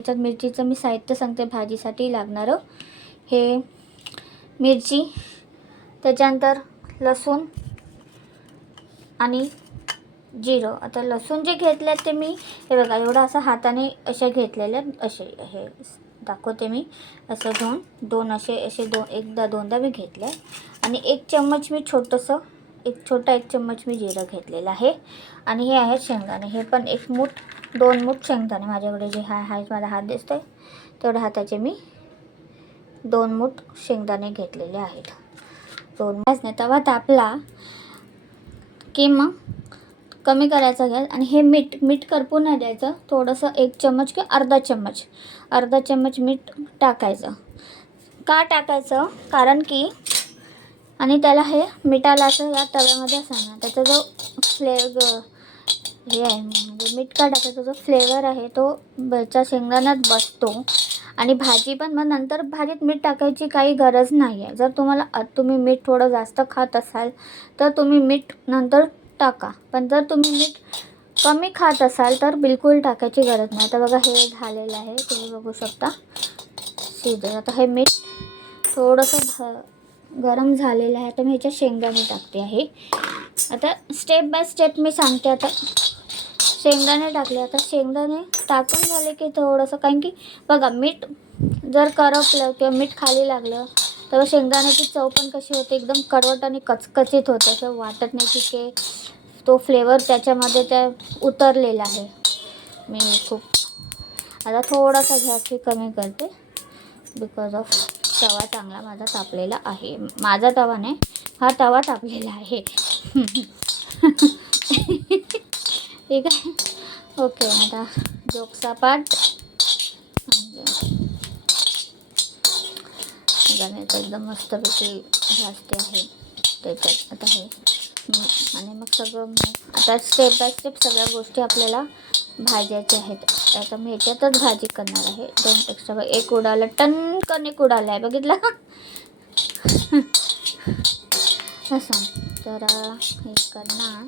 त्याच्यात मिरचीचं मी साहित्य सांगते भाजीसाठी लागणारं. हे मिरची, त्याच्यानंतर लसूण आणि जिरं. आता लसूण जे घेतले ते मी हे बघा एवढं असं हाताने असे घेतलेले, असे हे दाखवते मी. असं घेऊन दोन असे एकदा दोनदा मी घेतले. आणि 1 चम्मच मी छोटंसं एक चम्मच मी जिरं घेतलेलं आहे. आणि हे आहेत शेंगदाणे. हे पण 2 मूठ शेंगदाणे माझ्याकडे जे आहे माझा हात दिसतोय तेवढ्या हाताचे मी 2 मूठ शेंगदाणे घेतलेले आहेत. 2 नाही. तवा तापला की मग कमी करायचा गॅस. आणि हे मीठ करपू नाही द्यायचं. थोडंसं 1 चम्मच किंवा अर्धा चम्मच मीठ टाकायचं. का टाकायचं? कारण की आणि त्याला हे मिठाला असं या तव्यामध्ये असं ना त्याचा जो हे आहे म्हणजे मीठ का टाकायचा जो फ्लेवर आहे तो बेलच्या शेंगदाण्यात बसतो. आणि भाजी पण मग नंतर भाजीत मीठ टाकायची काही गरज नाही आहे. जर तुम्ही मीठ थोडं जास्त खात असाल तर तुम्ही मीठ नंतर टाका. पण जर तुम्ही मीठ कमी खात असाल तर बिलकुल टाकायची गरज नाही. आता बघा हे झालेलं आहे, तुम्ही बघू शकता शिजलं. आता हे मीठ थोडंसं गरम झालेलं आहे. आता मी ह्याच्यात शेंगदाणे टाकते आहे. आता स्टेप बाय स्टेप मी सांगते. आता शेंगदाणे टाकले. आता शेंगदाणे टाकून झाले की थोडंसं, कारण की बघा मीठ जर करपलं किंवा मीठ खाली लागलं तर शेंगदाण्याची चव पण कशी होते, एकदम कडवट आणि कचकचीत होतं. असं वाटत नाही की तो फ्लेवर त्याच्यामध्ये त्या उतरलेला आहे. मी खूप आता थोडासा गॅस कमी करते बिकॉज ऑफ तवा चांगला माझा तापलेला आहे. माझा तवा नाही, हा तवा तापलेला आहे. ठीक आहे. ओके. आता जोक्सा पार्ट गाण्याचं एकदम मस्तपैकी भाजते आहे त्याच्यात. आता हे आणि मग सगळं आता स्टेप बाय स्टेप सगळ्या गोष्टी आपल्याला भाजायच्या आहेत. आता मी ह्याच्यातच भाजी करणार आहे. 2 एक्स्ट्रा. एक उडाला, टनकन एक उडाला आहे, बघितला असं. तर हे करणार.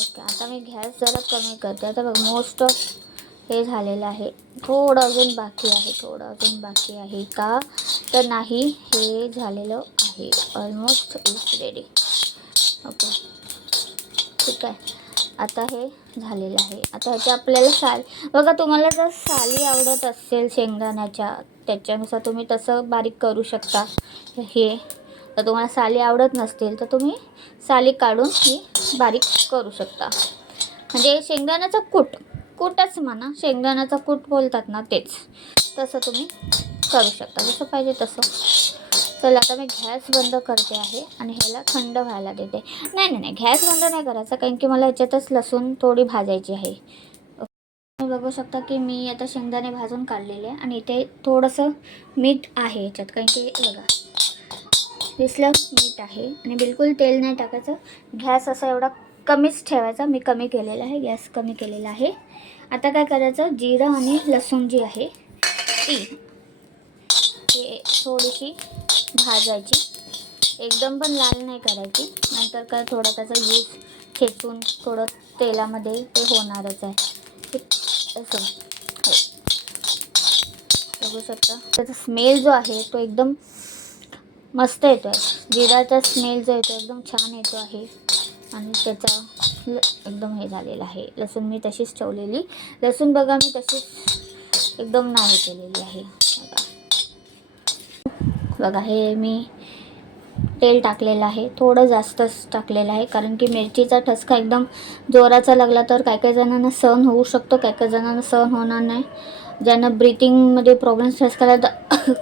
ओके. आता मी गॅस जरा कमी करते. आता बघ मोस्ट ऑफ हे झालेलं आहे. थोडं अजून बाकी आहे का तर नाही, हे झालेलं आहे. Almost is ready. ओके. ठीक आहे. आता हे झालेलं आहे. आता ह्याच्या आपल्याला बघा तुम्हाला जर साली आवडत असेल शेंगदाण्याच्या त्याच्यानुसार तुम्ही तसं बारीक करू शकता. हे तर तुम्हाला साली आवडत नसतील तर तुम्ही साली काढून ही बारीक करू शकता. म्हणजे शेंगदाण्याचा कूटच म्हणा, शेंगदाण्याचा कूट बोलतात ना तेच, तसं तुम्ही करू शकता जसं पाहिजे तसं. चला आता मी गॅस बंद करते आहे आणि ह्याला थंड व्हायला देते. नाही गॅस बंद नाही करायचा, कारण की मला ह्याच्यातच लसूण थोडी भाजायची आहे. तुम्ही बघू शकता की मी आता शेंगदाणे भाजून काढलेले आहे आणि इथे थोडंसं मीठ आहे ह्याच्यात, कारण की बघा दिसलं मीठ आहे. आणि बिलकुल तेल नाही टाकायचं. गॅस असा एवढा कमीच ठेवायचा. मी कमी केलेला आहे, गॅस कमी केलेला आहे. आता काय करायचं, जिरं आणि लसूण जी आहे ती हे थोडीशी भाजायची. एकदम पण लाल नाही करायची. नंतर काय थोडं त्याचा यूज ठेचून थोडं तेलामध्ये ते होणारच आहे. असं बघू शकता. त्याचा स्मेल जो आहे तो एकदम मस्त येतो आहे. जिराचा स्मेल जो येतो एकदम छान येतो आहे. आणि त्याचा एकदम हे झालेलं आहे. लसूण मी तशीच ठेवलेली. लसूण बघा मी तशीच एकदम नाही केलेली आहे. बघा हे मी तेल टाकलेलं आहे, थोडं जास्तच टाकलेलं आहे, कारण की मिरचीचा ठसका एकदम जोराचा लागला तर काही जणांना सहन होऊ शकतो, काही जणांना सहन होणार नाही. ज्यांना ब्रीथिंगमध्ये प्रॉब्लेम्स फेस करायला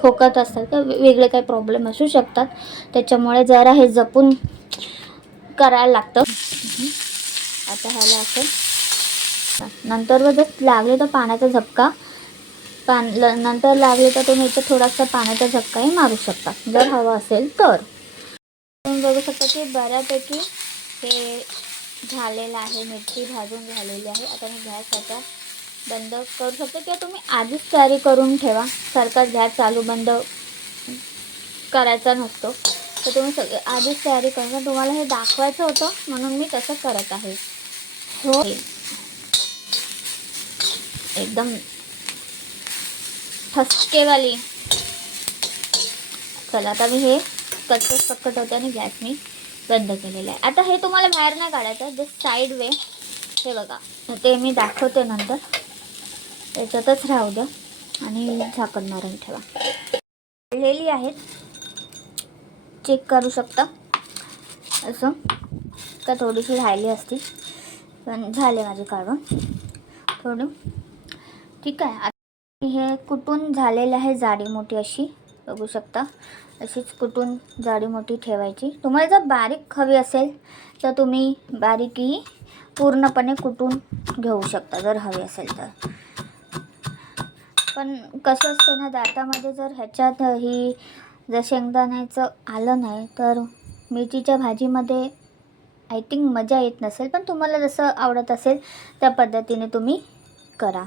खोकत असतात तर वेगळे काही प्रॉब्लेम असू शकतात. त्याच्यामुळे जरा हे जपून करायला लागतं. आता ह्याला असं नंतर जर लागले तर पाण्याचा झपका नंतर लागले तर तुम्ही इथे थोडासा पाण्याचा झपकाही मारू शकता जर हवा असेल तर. तुम्ही बघू शकता की बऱ्यापैकी हे झालेलं आहे. मिरची भाजून झालेली आहे. आता मी गॅस आता बंद करू शकतो किंवा तुम्ही आधीच तयारी करून ठेवा. सारखाच गॅस चालू बंद करायचा नसतो, तर तुम्ही सगळे आधीच तयारी करून. तुम्हाला हे दाखवायचं होतं म्हणून मी तसं करत आहे. हो एकदम ठसकेवाली. चला आता मी हे कच्चच पक्कट होते आणि गॅस मी बंद केलेला आहे. आता हे तुम्हाला बाहेर नाही काढायचं, जस्ट साईड वे. हे बघा, ते मी दाखवते नंतर. त्याच्यातच राहू द्या आणि झाकण मारून ठेवा. काढलेली आहेत, चेक करू शकता. असं का थोडीशी राहिली असती, पण झाले माझे काढून थोडं. ठीक आहे. आता हे कुटून झालेलं आहे, जाडी मोठी अशी बघू शकता. अशीच कुटून जाडी मोठी ठेवायची. तुम्हाला जर बारीक हवी असेल तर तुम्ही बारीकही पूर्णपणे कुटून घेऊ शकता जर हवी असेल तर. पण कसं असतं ना, दातामध्ये जर ह्याच्यात ही जर शेंगदाण्याचं आलं नाही तर मिरचीच्या भाजीमध्ये आय थिंक मजा येत नसेल. पण तुम्हाला जसं आवडत असेल त्या पद्धतीने तुम्ही करा.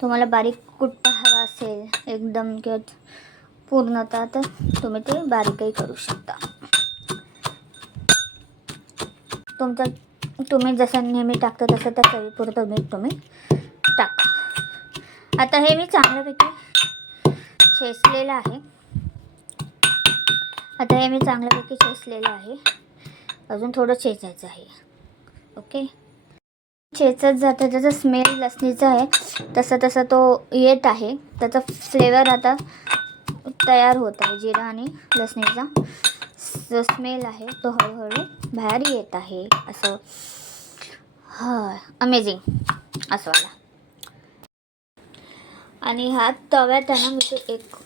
तुम्हाला बारीक कुट्टा हवा असेल एकदम किंवा पूर्णतः, तर तुम्ही ते बारीकही करू शकता. तुम्ही जसं नेहमी टाकता तसं त्या चवीपुरतं मीठ तुम्ही टाका. आता हे मी चांगल्यापैकी चेचलेलं आहे. अजून थोडं चेचायचं आहे. ओके, चेचत जातं, त्याचा स्मेल लसणीचा आहे तसं तसं तो येत आहे. त्याचा फ्लेवर आता तयार होत आहे. जिरा आणि लसणीचा जो स्मेल आहे तो हळूहळू बाहेर येत आहे. असं अमेझिंग असं वाला. आणि हा तव्यात आहे ना, मी ते एक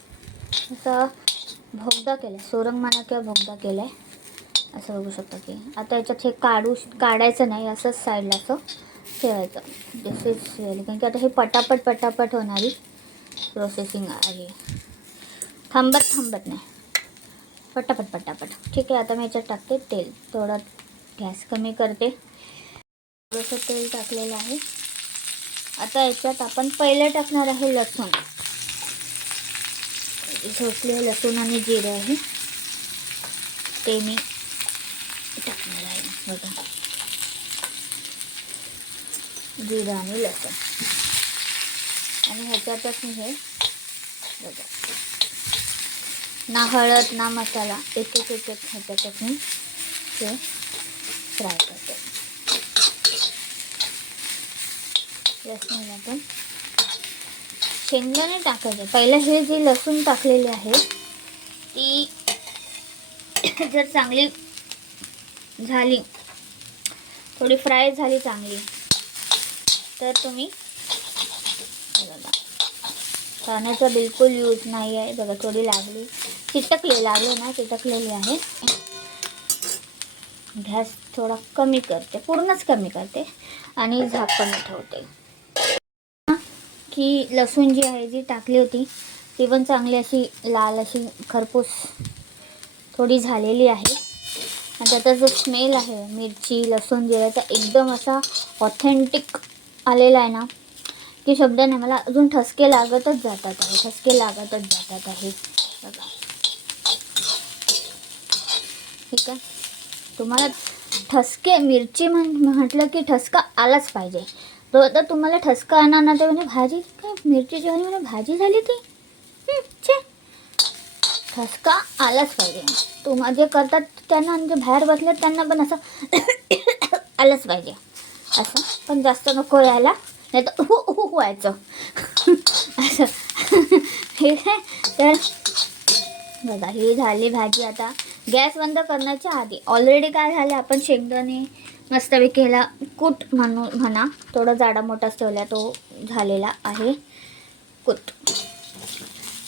असा भोगदा केला, सोरंगमाना किंवा भोगदा केला आहे असं बघू शकता. की आता याच्यात हे काढायचं नाही, असंच साईडला असं ठेवायचं. दिस इज रिअली, कारण की आता हे पटापट होणारी प्रोसेसिंग आहे. थांबत नाही, पटापट. ठीक आहे. आता मी याच्यात टाकते तेल. थोडा गॅस कमी करते. थोडंसं तेल टाकलेलं आहे. आता याच्यात आपण पहिलं टाकणार आहे लसूण. झोपले लसूण आणि जिरे आहे ते मी टाकणार आहे. बघा, जिरा आणि लसूण. आणि ह्याच्यातच मी हे बघा, ना हळद ना मसाला, एक ह्याच्यातच मी हे फ्राय करते. लसूणला पण शेंगदाणे टाकायचे. पहिलं हे जे लसूण टाकलेले आहे ती जर चांगली झाली, थोडी फ्राय झाली चांगली, तर तुम्ही बघा, पाण्याचा बिलकुल यूज नाही आहे. बघा, थोडी लागली, चिटकलेली आहे. गॅस थोडा कमी करते, पूर्णच कमी करते आणि झाकण ठेवते. की लसूण जी आहे जी टाकली होती ती पण चांगली अशी लाल अशी खरपूस थोडी झालेली आहे. आणि त्याचा जो स्मेल आहे मिरची लसूण जिऱ्याचा एकदम असा ऑथेंटिक आलेला आहे ना, की शब्द नाही. मला अजून ठसके लागतच जातात आहे. बघा, ठीक आहे. तुम्हाला ठसके मिरची म्हटलं की ठसका आलाच पाहिजे. तो आता तुम्हाला ठसका आणा ना, ते म्हणजे भाजी काय मिरचीची आणि म्हणजे भाजी झाली ती छे, ठसका आलाच पाहिजे. तुम्हा जे करतात त्यांना म्हणजे बाहेर बसल्यात त्यांना पण असं आलंच पाहिजे. असं पण जास्त नको यायला, नाही तर व्हायचं असं. ठीक आहे. तर बघा, ही झाली भाजी. आता गॅस बंद करण्याच्या आधी ऑलरेडी काय झालं, आपण शेंगदाणे मस्तपैकी ह्याला कूट म्हणा थोडा जाडा मोठाच ठेवला, तो झालेला आहे कूट.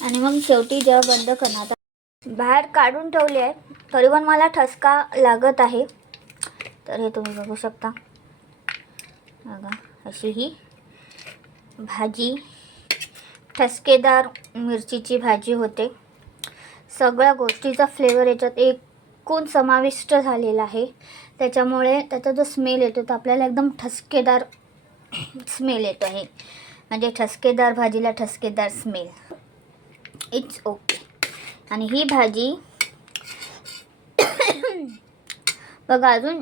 आणि मग शेवटी जेव्हा बंद करणार, आता बाहेर काढून ठेवले आहे तरी पण मला ठसका लागत आहे. तर हे तुम्ही बघू शकता. बघा, अशी ही भाजी ठसकेदार मिरचीची भाजी होते. सगळ्या गोष्टीचा फ्लेवर याच्यात एकूण समाविष्ट झालेला आहे. त्याच्यामुळे त्याचा जो स्मेल येतो तो आपल्याला एकदम ठसकेदार स्मेल येतो आहे. म्हणजे ठसकेदार भाजीला ठसकेदार स्मेल. It's okay. आणि ही भाजी बघा अजून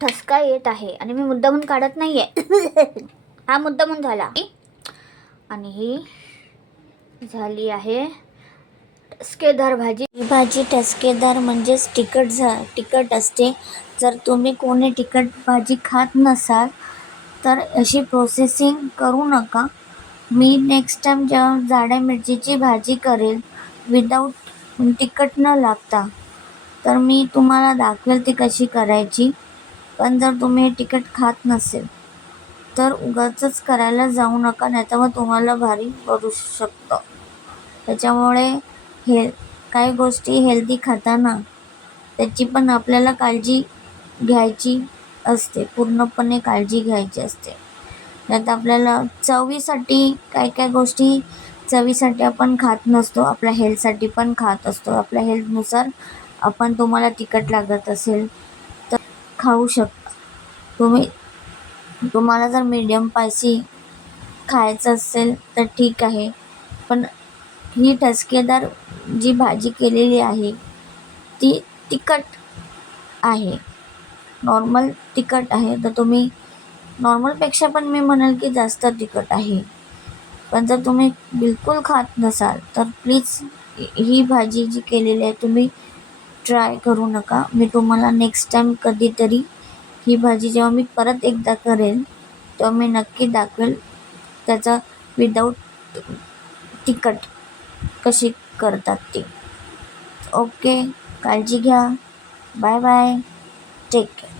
ठसका येत आहे आणि मी मुद्दामून काढत नाही आहे. हा मुद्दामून झाला. आणि ही झाली आहे टसकेदार भाजी. ही भाजी टसकेदार म्हणजेच तिखट असते. जर तुम्ही कोणी तिखट भाजी खात नसाल तर अशी प्रोसेसिंग करू नका. मी नेक्स्ट टाइम जेव्हा जाड्या मिरचीची भाजी करेल विदाऊट तिखट न लागता तर मी तुम्हाला दाखवेल ती कशी करायची. पण जर तुम्ही तिखट खात नसेल तर उगाचच करायला जाऊ नका, नाहीतर मग तुम्हाला भारी पडू शकतं. त्याच्यामुळे काही गोष्टी हेल्दी खाताना त्याची पण आपल्याला काळजी घ्यायची असते, पूर्णपणे काळजी घ्यायची असते. त्यात आपल्याला चवीसाठी काय गोष्टी चवीसाठी आपण खात नसतो, आपल्या हेल्थसाठी पण खात असतो. आपल्या हेल्थनुसार आपण तुम्हाला तिखट लागत असेल तर खाऊ शकता तुम्हाला जर मीडियम स्पायसी खायचं असेल तर ठीक आहे. पण ही टसकेदार जी भाजी केलेली आहे ती तिखट आहे, नॉर्मल तिखट आहे. तर तुम्ही नॉर्मलपेक्षा पण मी म्हणेल की जास्त तिखट आहे. पण जर तुम्ही बिलकुल खात नसाल तर प्लीज ही भाजी जी केलेली आहे तुम्ही ट्राय करू नका. मी तुम्हाला नेक्स्ट टाईम कधीतरी ही भाजी जेव्हा मी परत एकदा करेल तेव्हा मी नक्की दाखवेल त्याचा विदाऊट तिखट कशी करतात ती. ओके, काळजी घ्या. Bye bye, take care.